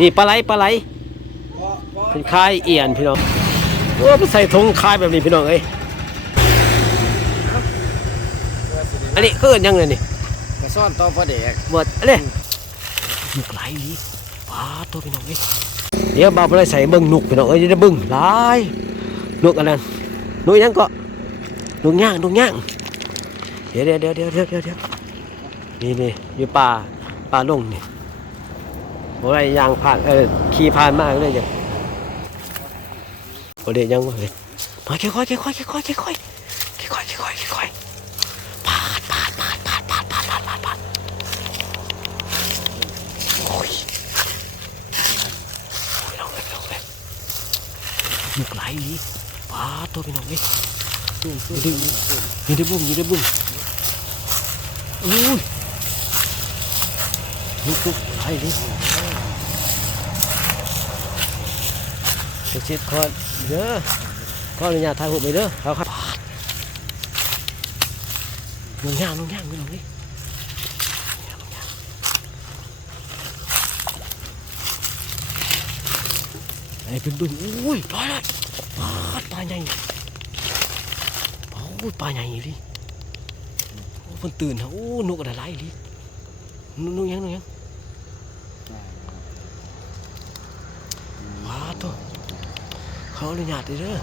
นี่ปลาไหลปลาไหลเป็นคายเอียนพี่น้องว่าไปใส่ถุงคายแบบนี้พี่น้องเอ้ยอันนี้คืออนหยังเลยนี่กระซ่อนต่อพระเด็กหมดอันนี้นุกไหลายลีปลาตัวพี่น้องเอ้ยเดี๋ยวบ่าวไปใส่เบิ่งนุกพี่น้องเอ้ยจะได้เบิ่งหลายนุกอันนั้นนุกหยังก็นุกย่างนุกย่างเดี๋ยวเดี๋ยวเดี๋ยวเดี๋ยวเดี๋ยวเดี๋ยวเดี๋ยวนี่นี่อยู่ป่าป่าลงนี่ บ่ได้ยางผ่านเออขี่ผ่านมากเลยจ้ะบ่ได้ยังบ่เลยมาค่อยๆค่อยๆค่อยๆค่อยๆค่อยค่อยค่อยๆปาดปาดปาดปาดปาดปาดปาดปาดปาดโอ้ยพี่น้องเอ้ยน้องเอ้ยลูกไหลนี่ปลาตัวพี่น้องเอ้ยนี่ได้นี่ได้บุ้มนี่ได้บุ้มโอ้ย ลูกลูกไหลนี่เช็ดคอนเด้อขออนุญาตถ่ายรูปไปเด้อครับครับนุ่งย่างนุ่งย่างพี่น้องเอ้ยไอ้เป็นบึ้งอุ้ยร้อยเลยปลาปลาใหญ่โอ้ยปลาใหญ่ดิโอ้มันตื่นฮะโอ้นกอะไรดิ นกนกยังนกยังปลาตัวเขาอนุญาตเลยเด้อ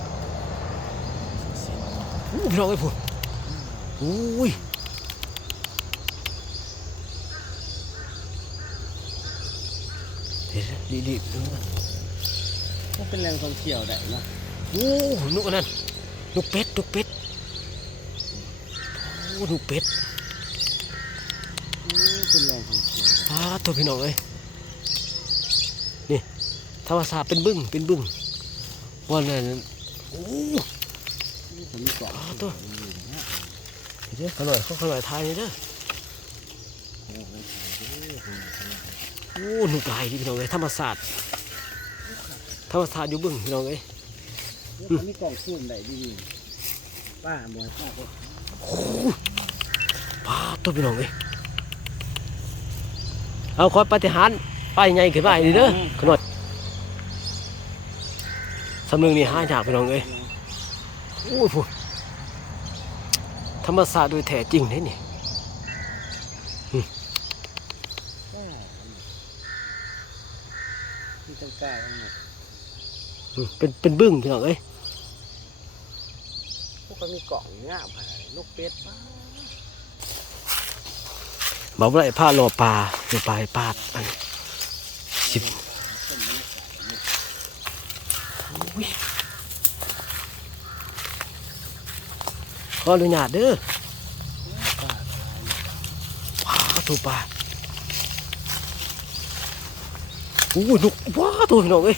โอ้พี่น้องไอ้พวกโอ้ยเดี๋ยวรีบรีบดูมันมันเป็นแหล่งท่องเที่ยวได้เนาะโอ้นกอันนั้นนกเป็ดนกเป็ดโอ้นกเป็ดอืม เป็นแหล่งท่องเที่ยวได้ปลาตัวพี่น้องเอ้ยนี่ธรรมศาสตร์เป็นบึ้งเป็นบึ้งว่านั่นโอ้ผมมีเกาะปลาตัวเดี๋ยวขน่อยเขาขน่อยทายนี่เด้อโอ้นกลายพี่น้องเอ้ยธรรมศาสตร์ธรรมศาสตร์อยู่บึ้งพี่น้องเอ้ยผมมีกล่องซูมได้ดีๆป้าบ่ป้าก็ปลาตัวพี่น้องเอ้ย เอาคอยปฏิหารย์ไปไงขึ้นไปนี่เด้อขน่อยสำนึงนี่ห้าอยากไปน้องเอ้ยโอ้ยพูดธรรมศาสตร์โดยแท้จริงเลยนี่ป้าที่ต้องกล้าทั้งหมดอืมเป็นเป็นบึ้งพี่น้องเอ้ยพวกก็มีกล่องงามหายนกเป็ด ป้าบอกว่าไอ้ผ้ารอปลาเดี๋ยวปลาให้ปาดอันสิบโอ้ยขออนุญาตเด้อปลาตัวปลาโอ้ยนกว้าตัวพี่น้องเอ้ย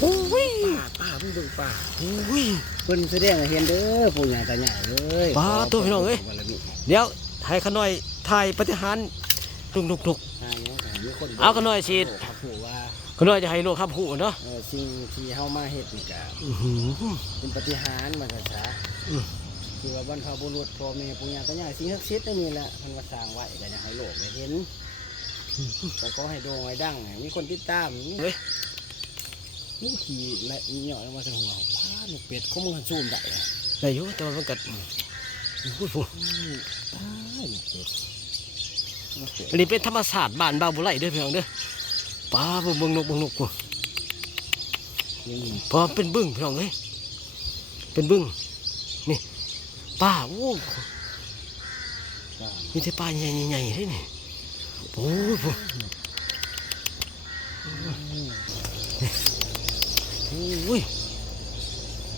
โอ้ยป้าป้าเพิ่งดูป้าโอ้ยเพิ่นแสดงให้เห็นเด้อผู้ใหญ่ตาใหญ่เลยป้าตัวพี่น้องเอ้ยเดี๋ยวให้ขน่อย ถ่ายปฏิหารย์ทุกทุกทุกอ่าเนาะแต่มีคนเอากันหน่อยสิครับผู้ว่าขน่อยจะให้โลกครับหูเนาะเออสิ่งที่เฮามาเฮ็ดนี่ก็อื้อหือเป็นปฏิหารย์มาซะซะอืมคือว่าบรรพบุรุษพ่อแม่ปู่ย่าตายายสิ่งศักดิ์สิทธิ์นี่แหละเพิ่นว่าสร้างไว้ก็อยากให้โลกได้เห็นก็ขอให้โด่งให้ดังให้มีคนติดตามนี่เฮ้ยนี่ขี่และเหยาะลงมาใส่หัวพาลูกเป็ดเขามึงซูมได้เลยได้อยู่แต่ว่ามันกัดพูดพูดอืมตายลูกเป็ดลูกเป็ด อันนี้เป็นธรรมศาสตร์บ้านบาบุไรเด้อพี่น้องเด้อป้าบิ่งบงนกบิ่งนกกูยังมีพอเป็นบึ้งพี่น้องเอ้ยเป็นบึ้งนี่ป้าโอ้มีแต่ป้าใหญ่ใหญ่ๆเลยนี่โอ้ยโอ้ย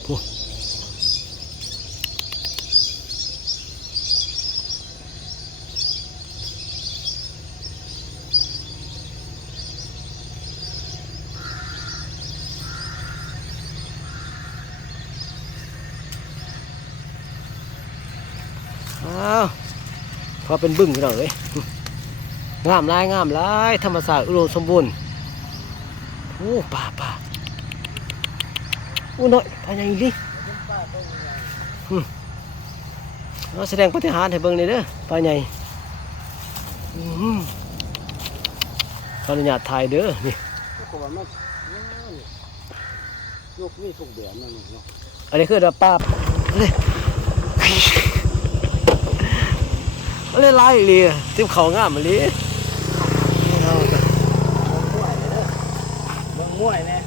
พูอ้าว พอเป็นบึ้งพี่น้องเอ้ยงามลายงามลายธรรมศาสตร์อุดมสมบูรณ์โอ้ป่าป่าโอ้น้อยป่าใหญ่ดิป้าแสดงปฏิหารให้เบิ่งเลยเด้อป่าใหญ่ขออนุญาตถ่ายเด้อนี่ลูกนี่ทุกเดือนนั่นเนาะอันนี้คือดาป้าเลย เลยไล่เลยทิมเขางามมาเลยเบิ่งมวยแน่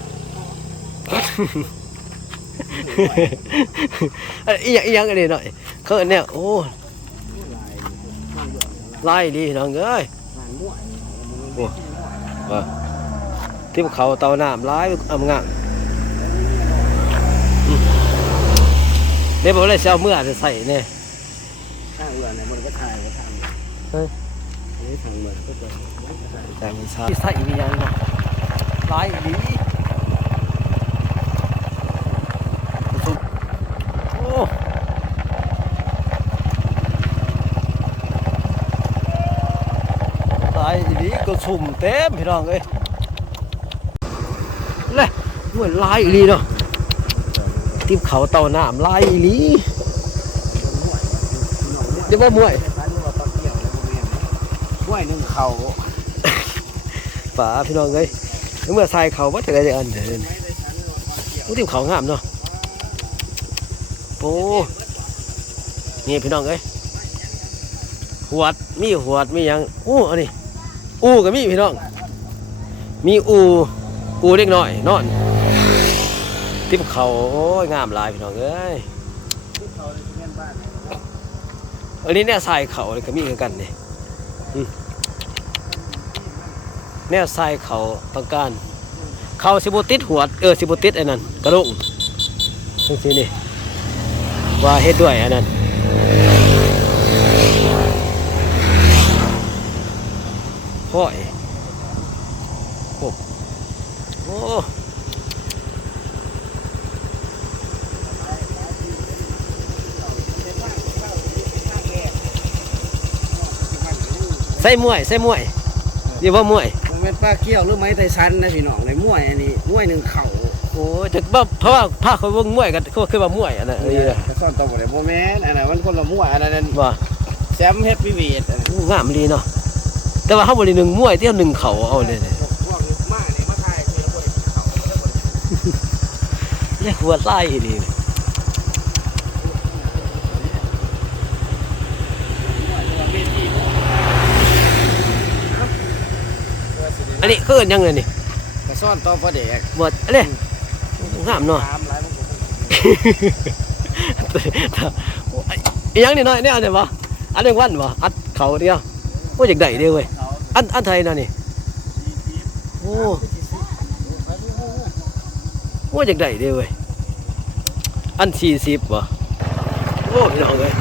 อันอีหยังอีหยังอันนี้หน่อยเขาอันเนี่ยโอ้ลายไล่ดีน้องเอ้ยงานมวยโอ้ว่าทิมเขาเตาน้ำไล่อำงามอืมเดี๋ยวบอกเลยเช้าเมื่อจะใส่เนี่ยข้างเรือเนี่ยมันก็ถ่ายก็ทำเฮ้ยอันนี้ทางเมือก็จะแต่มันช้าใส่อียังเนาะไล่ดีโอ้ไล่ดีก็สุ่มเต็มพี่น้องเอ้ยเลยเหมือนไล่ดีเนาะทิมเขาเตาน้ำไล่ดี เดี๋ยวว่ามวยว่าปลาเกี่ยวแล้วแม่มวยหนึ่งเขาป่าพี่น้องเอ้ยเมื่อทรายเขาว่าจะได้อันเดินโอ้ที่เขางามเนาะโอ้นี่พี่น้องเอ้ยหวดมีหวดมียังอู้อันนี้อู้ก็มีพี่น้อง มีอูอูเล็กน้อยนอนทิมเขาโอ้ยงามหลายพี่น้องเอ้ย เข่าในที่แม่นบ้าน อันนี้เนี่ยทรายเขาเลยก็มีคือกันนี่อืมแนวทรายเขาต้องการเขาสิบติดหัวเออสิบติดไอ้นั่นกระลุงจังซี่นี่ว่าเฮ็ดด้วยไอันนั้นห้อยโอ้โอ้ ใส่มวยใส่มวยเรียกว่ามวยมันเป็นปลาเกี่ยวหรือไม้ไทสันนะพี่น้องในมวยอันนี้มวยหนึ่งเข่าโอ้ยจะบ่เพราะว่าพาเขาเบิ่งมวยกันเขาคือว่ามวยอันนั้นอันนี้นะกระซ่อนตัวไหนโมแมนอันนั้นมันคนละมวยอันนั้นว่าแชมป์เฮปปี้วีดโอ้งามดีเนาะแต่ว่าเฮาบ่ได้หนึ่งมวยเที่ยวหนึ่งเขาเอาเลยเนี่ยพวกมาเนี่ยมาถ่ายคือระบบเข่าแล้วบน เรียกหัวไส้นี่ เวที อั นนี้คืออนหยังเลยนี่กระซ่อนตัวประเด็กบวชอันนี้งามเนาะตามหลายมันก็อีหยังนี่น้อยเนี่ยอันนี้บ่อันนี้วันบ่อัดเขาเดียวโอ้อยากได้เด้อเว้ยอันอันไทยน่ะนี่โอ้โอ้อยากได้เด้อเว้ยอัน40บ่โอ้พี่น้องเอ้ย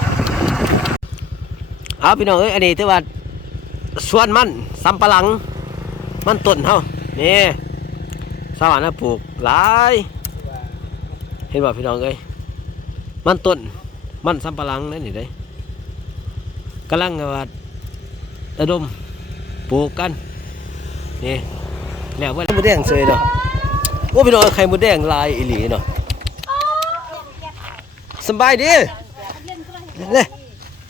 เอาพี่น้องเอ้ยอันนี้ถือว่าสวนมันสำปะหลัง มันต้นเฮานี่สวรรค์นะปลูกหลายเห็นบ่พี่น้องเอ้ยมันต้นมันสำปะหลังนั่นนี่เด้ยกำลังว่าระดมปลูกกันนี่แล้วว่าไข่มดแดงเสยเนาะโอ้พี่น้องไข่มดแดงลายอีหลีเนาะสำบายดีเนี่ย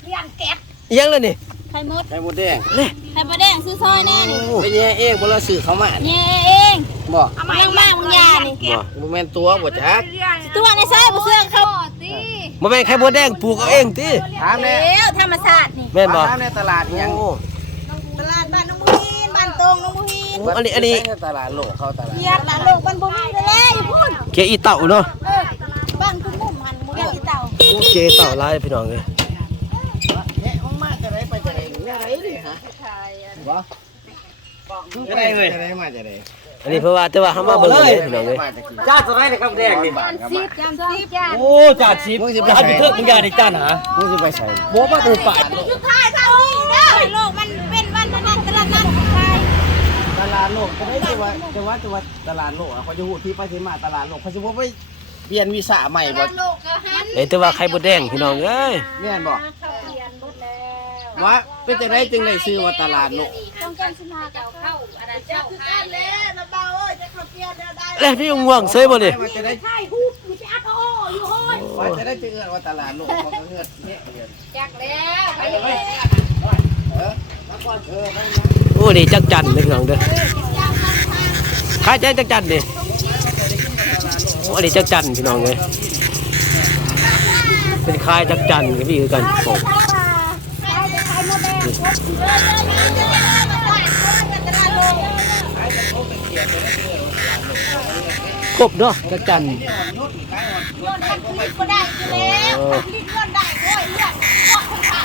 เลี้ยงแก๊บอิหยังเลยนี่ ไข่มดไข่มดแดงเนี่ยไข่มดแดงซื้อซอยแน่นี่ไปแย่เองบนเราสื่อเขามาแย่เองบ่เอามายังมากมึงยานี่บ่โมเมนตัวบ่จักตัวในซอยบ่เสื้อเขามาแม่นไข่มดแดงปลูกเอาเองติถามแน่เดี๋ยวธรรมศาสตร์นี่แม่นบ่ถามในตลาดอิหยังโอ้ตลาดบ้านน้องบุฮีนบ้านตรงน้องบุฮีนโอ้อันนี้อันนี้ตลาดโลกเขาตลาดเรียกตลาดโลกบ้านบุฮีนไปแล้วอยู่พุ่นเกอีเต่าเนาะเออบ้านคุณมุ่มหันหมูเรียกที่เต่าโอ้เกอีเต่าลายพี่น้องเอ้ยเนี่ยออกมาจะได้ไปจะได้เนี่ยไรดิ ฮะบ่จะได้เลยจะได้มาจะได้อันนี้เพราะว่าแต่ว่าเฮามาเบิ่งเลยพี่น้องเอ้ยจ้าจะได้เลยครับแดงนี่จานซีบจานซีบจานโอ้จ่าชิปจ่าชิปเถิกมึงอย่าได้จ้าหามึงจะไปใส่บ่ว่ากูปาดสุดท้ายทางนี้เด้อโลกมันเป็นวันนั้นตลาดนั้นใช่ตลาดโลกจะได้จะว่าจะว่าจะว่าตลาดโลกอะเขาจะหูที่ไปที่มาตลาดโลกเขาจะว่าไปเปลี่ยนวีซ่าใหม่ตบ่ลาดโลกก็หันเอ้ยแต่ว่าไข่มดแดงพี่น้องเอ้ยแม่นบ่ ว่าเป็นจะได้จึงได้ชื่อว่าตลาดโลกต้องการสิมาเก่าเข้าอะไรเจ้าคือกันแล้วนะเบาเอ้ยจะเขาเปลี่ยนได้แล้วนี่ง่วงเซยบ่นี่ว่าจะได้ใช่ฮุบมีแต่อักโออยู่ห้อยว่าจะได้จึงเอิ้นว่าตลาดโลกเขาก็เงือดเนี่ยเอิ้นจักแล้วไปเลยเออมาโอ้นี่จักจันเด้อพี่น้องเด้อขายใจจักจันนี่โอ้นี่จักจันพี่น้องเลยเป็นขายจักจันกับพี่คือกันโอ้ค รบเนาะจักจันก็ได้อยู่แล้วลิ้นได้ด้วยก็คนขา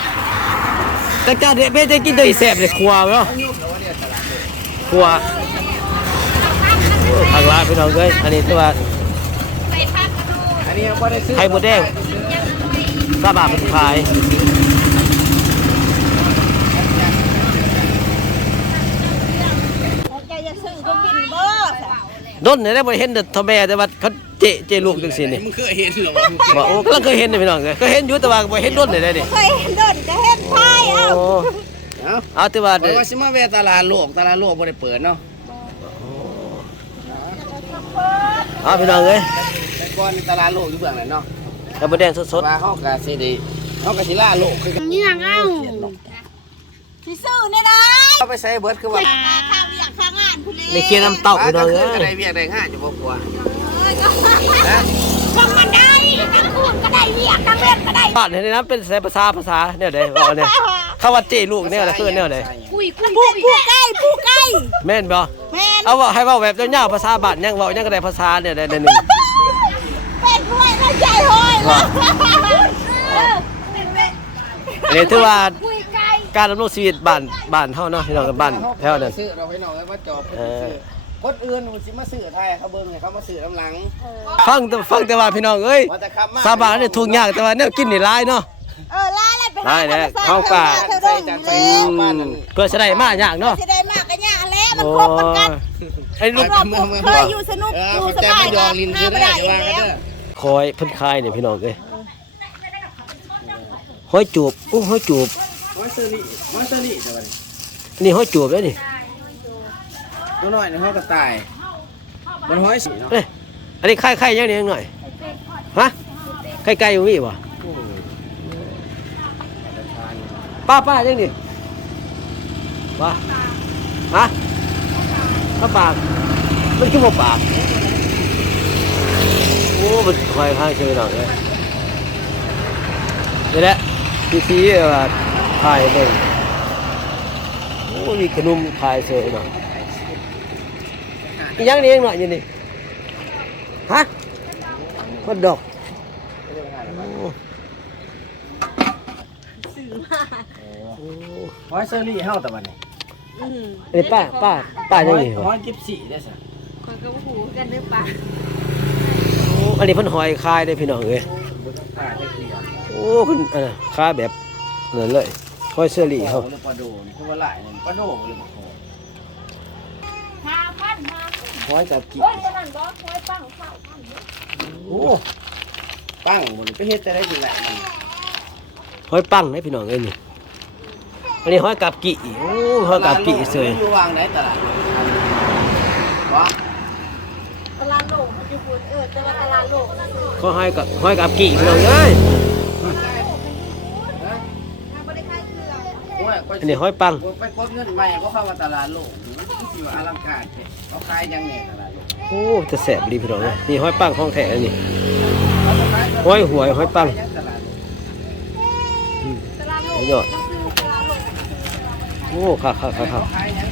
จักจันเนี่ยไม่ได้กินตัวอีแสบเลยครัวเนาะครัวทางร้านพี่น้องเลยอันนี้ตัวใส่ผักกระดูกอันนี้ยังบ่ได้ซื้อไข่หมดแดงซาบะเป็นขาย แกจะซื้อก็กินบ่ ด้นเนี่ยได้บ่เห็นแต่ทอแม่แต่ว่าเขาเจเจลูกจังซี่นี่มึงเคยเห็นเหรอบอกโอ้ก็เคยเห็นนะพี่น้องเคยเห็นอยู่แต่ว่าบ่เห็นด้นเลยได้นี่เคยเห็นโดนจะเห็นพายเอ้าโอ้เอ้าเอาแต่ว่าเพราะว่าสิมาแวะตลาดโลกตลาดโลกบ่ได้เปิดเนาะเอาพี่น้องเอ้ยแต่ก่อนนี่ตลาดโลกอยู่เบื้องไหนเนาะไข่หมดแดงสดว่าเฮาก็สิได้เฮาก็สิล่าโลกคือกันนี่ยังเอ้าสิซื้อเนี่ยนะเอาไปใส่เบิดคือว่า ในเคียน้ำเต้าพี่น้องก็เอ้คือยก็ได้เวียกได้งานอยู่บ่กลัวก็นะก็มันได้ทั้งคูณก็ได้เวียกทั้งเล่นก็ได้บ้านนี่นะเป็นภาษาภาษาเนี่ยเด้ว่าเนี่ยคำว่าเจลูกเนี่ยนะคือเนี่ยเด้คุยคุยผู้ผู้ใกล้ผู้ใกล้แม่นบ่แม่นเอาว่าให้เว้าแบบยาวๆภาษาบ้านยังเว้ายังก็ได้ภาษาเนี่ยได้ได้หนึงเป็นด้วยเข้าใจห้อยว่ะเออเป็นเป็นอันนี้ถือว่าคุยไกลการดำรงชีวิตบ้านบ้านเฮาเนาะพี่น้องกับบ้านแถวนั้นซื้อเราไปหน่อยว่าจอบเออคนอื่นมันสิมาซื้อไทยเขาเบิ่งให้เขามาซื้อน้ำหลังฟังแต่ฟังแต่ว่าพี่น้องเอ้ยว่าแต่ขับมาสาบานนี่ทุกอย่างแต่ว่าเนี่ยกินนี่หลายเนาะเออลาอะไรไปได้แน่เข้ากะเธอดงจากเลใส่ยบ้านนั่นเพื่อจะได้มาอย่างเนาะจะได้มากกันเนี่ยแล้วมันโอ้ครบมันกันไอ้ลูกเราเคยอยู่สนุกเอออยู่เขาสใจบายไม่ยอมลินห้าซื้อไม่ได้ได้ว่าอีกกันแล้วเด้อคอยเพิ่นคายเนี่ยพี่น้องเอ้ยห้อยจูบอู้ห้อยจูบ มอนสเตอรี่มอนสเตอรี่เดี๋ยวนี้นี่ห้อยจูบแล้วนี่ตัวน้อยในห้องกระต่าย มันห้อยสีเนาะเอ้ยอันนี้ไข่ไข่ยังนี่หน่อยฮะไข่ไก่อยู่นี่บ่ป้าป้ายังนี่ป้าฮะป้าปากมันคือบ่ปากโอ้มันคอยข้างเชื่อหน่อยเลยนี่แหละพี่ทีว่า ถ่ายเบิ่งโอ้มีขนมถ่ายเฉยหน่อยอีกอยังนี้เองหน่อยอยู่นี่ฮะก็ดอกโอ้โอ้ห้อยเซอรี่เฮาแต่วันนี้อืมอันนี้ป้าป้าป้ายังนี่ห้อยกิฟซี่ได้สิคนก็หูกันหรือเปล่าโอ้อันนี้เพิ่นหอยคายได้พี่น้องเอ้ยบุตรตาได้เกลียโอ้เพิ่นอันน่ะคายแบบนั่นเลย หอยเชอรี่เขาเฮาหรือปลาโดนคือว่าหลายนึงปลาโดหรือปลาโคห้าพันมาห้อยกับกิโอ้ยจะนั่นบ่โอ้ยปังเข้าปังเยอะโอ้ปั้งบนไปเฮ็ดจะได้กินแหละมันหอยปังได้พี่น้องเอ้ยนี่อันนี้หอยกับกิโอ้หอยกับกิเสยอยู่วางไหนตลาดวะตลาดโลกมันจะพูดเออแต่ว่าตลาดโลกมันคือก็หอยกับหอยกับกิพี่น้องเอ้ย อ้ยอันนี้หอยปังไปกดเงินใหม่ก็เข้ามาตลาดโลกมันสิว่าอลังการเด้เขาขายยังไงตลาดโลกโอ้จะแสบดีพี่น้องเอ้ยนี่หอยปังของแท้นี่เขาก็ขายหอยหวยหอยปังยังตลาดโลกตลาดโลกยอดก็คือตลาดโลกโอ้ครับครับครับครับเขาขายยัง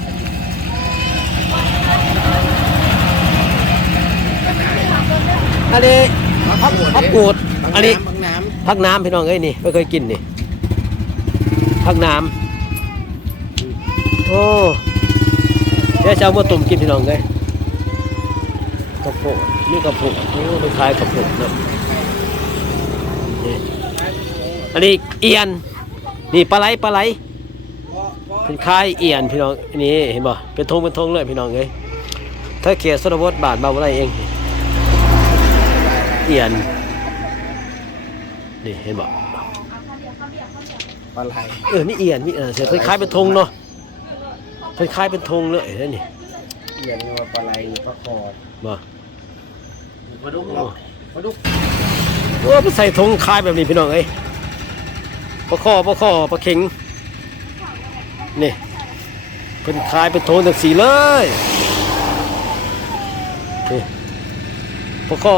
อันนี้พักพักกูดอันนี้บางน้ำพักน้ำพี่น้องเอ้ยนี่ไม่เคยกินนี่พักน้ำ โอ้เดี๋ยวจะเอามาต้มกินพี่น้องเลยกระโปงนี่กระโปงโอ้ไปขายกระโปงเนาะนี่อันนี้เอียน นี่ปลาไหลปลาไหลเป็นคายเอียนพี่น้องอันนี้เห็นบ่เป็นธงเป็นธงเลยพี่น้องเลยถ้าเขียนสนบทบาทมาบ่ได้เอง เอียนนี่เห็นบ่ปลาไหลเออนี่เอียนนี่เออเสียคล้ายๆเป็นธงเนาะ คล้ายๆเป็นธงเลยนั่นนี่เรียนว่าปลาไหลปลาคอดบ่ปลาดุกเนาะปลาดุกโอ้ไปใส่ธงคล้ายแบบนี้พี่น้องเอ้ยปลาคอปลาคอปลาเข็งนี่เป็นคายเป็นโทนจากสีเลยนี่พวกข้อ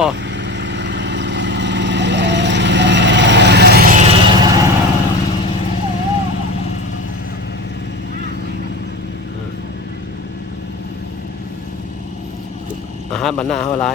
หาบันหน้าเท่าไร